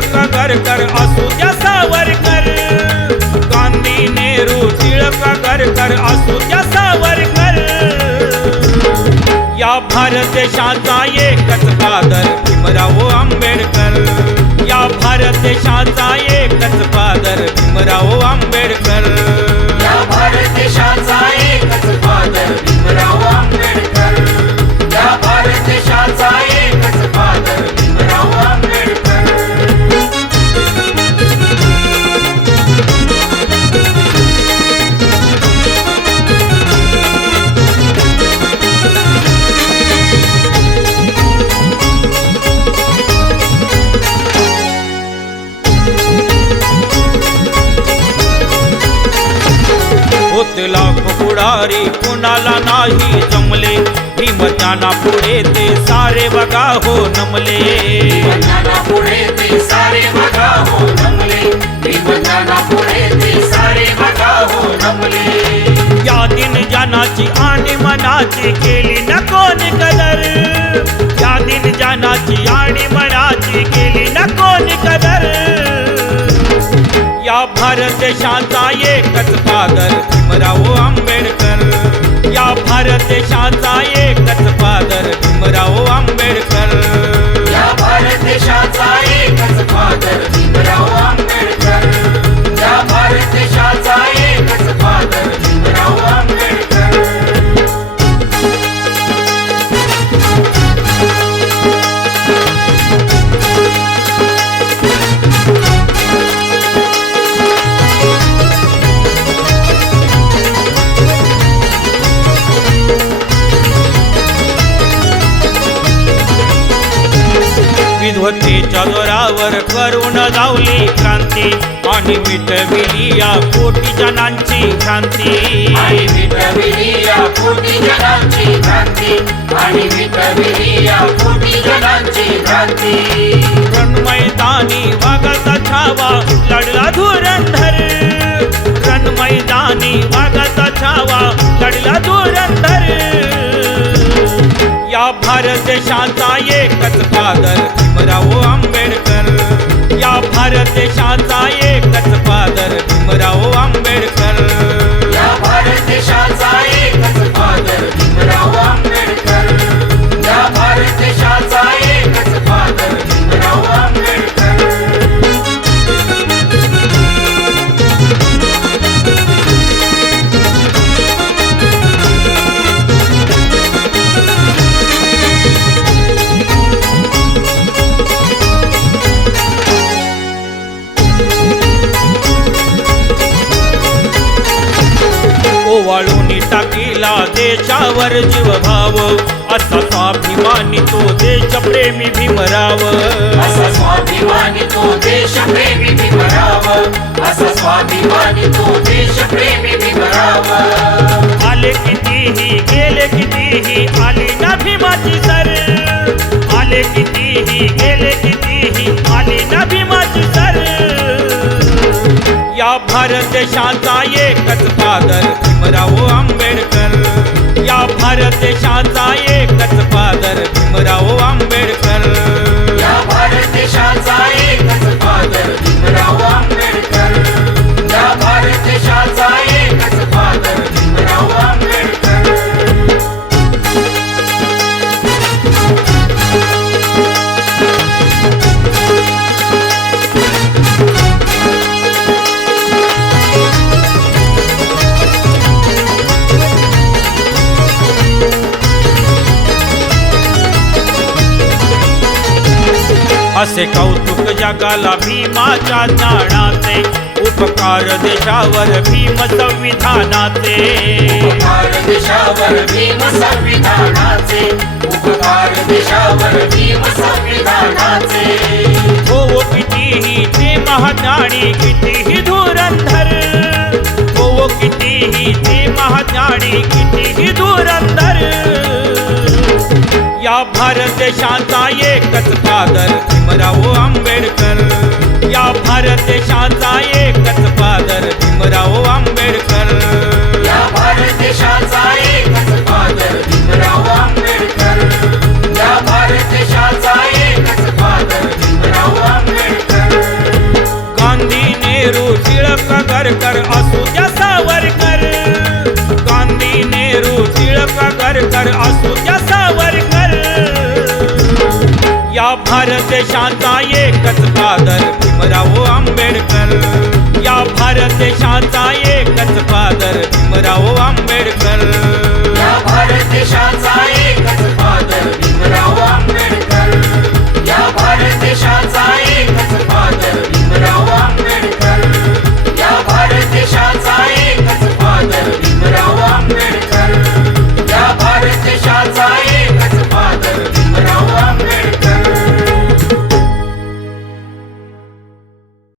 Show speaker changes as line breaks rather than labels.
गांधी टिळक गरकर असू द्या सावरकर गांधी नेहरू टिळक करकर असू द्या सावरकर या भारत देशाचा एकच फादर भीमराव आंबेडकर. या भारत देशाचा एकच फादर भीमराव आंबेडकर. लाख पुढारी कुणाला नाही जमले? भीम त्यांना पुढे ते सारे बघा हो नमले.
पुढे ते सारे बघा हो नमले. भीमज्ञाना पुढे ते सारे बघा हो नमले.
या दिन जानाची आणि मनाची केली न कोण कदर? या दिन जानाची आणि भारत देशाचा एकच फादर भीमराव आंबेडकर. या भारत देशाचा
एक
विधवतेच्या जोरावर करून धावली क्रांती. आणि मिटविली या कोटी जणांची क्रांती.
मिटविली या कोटी जणांची क्रांती. आणि मिटविली या कोटी जणांची क्रांती.
रण मैदानी वागाचा छावा लढला धुरंधर. रण मैदानी वागाचा छावा लढला धुरंधर. भारत देशाचा एकच फादर भीमराव आंबेडकर. या भारत देशाचा एकच फादर भीमराव आंबेडकर.
या भारत देशाचा एक
ओवाळून टाकीला देशावर जीव भाव. असा स्वाभिमानी तो देशप्रेमी भीमराव.
असा स्वाभिमानी तो देशप्रेमी भीमराव. असा स्वाभिमानी तो देशप्रेमी भीमराव.
आले कितीही गेले कितीही आली ना भीमाची सर. आले कितीही गेले कितीही भारत देशाचा एकच पादर भीमराव असे कौतुक जगाला भीमाच्या नाणाचे. उपकार देशावर भीम संविधानाचे.
उपकार देशावर भीम संविधानाचे. उपकार देशावर भीम संविधानाचे.
हो कितीही ते महाज्ञानी कितीही धुरंधर. हो कितीही भारत देशाचा एकच फादर भीमराव आंबेडकर या भारत देशाचा एकच फादर भीमराव आंबेडकर.
या भारत देशाचा एकच फादर भीमराव आंबेडकर.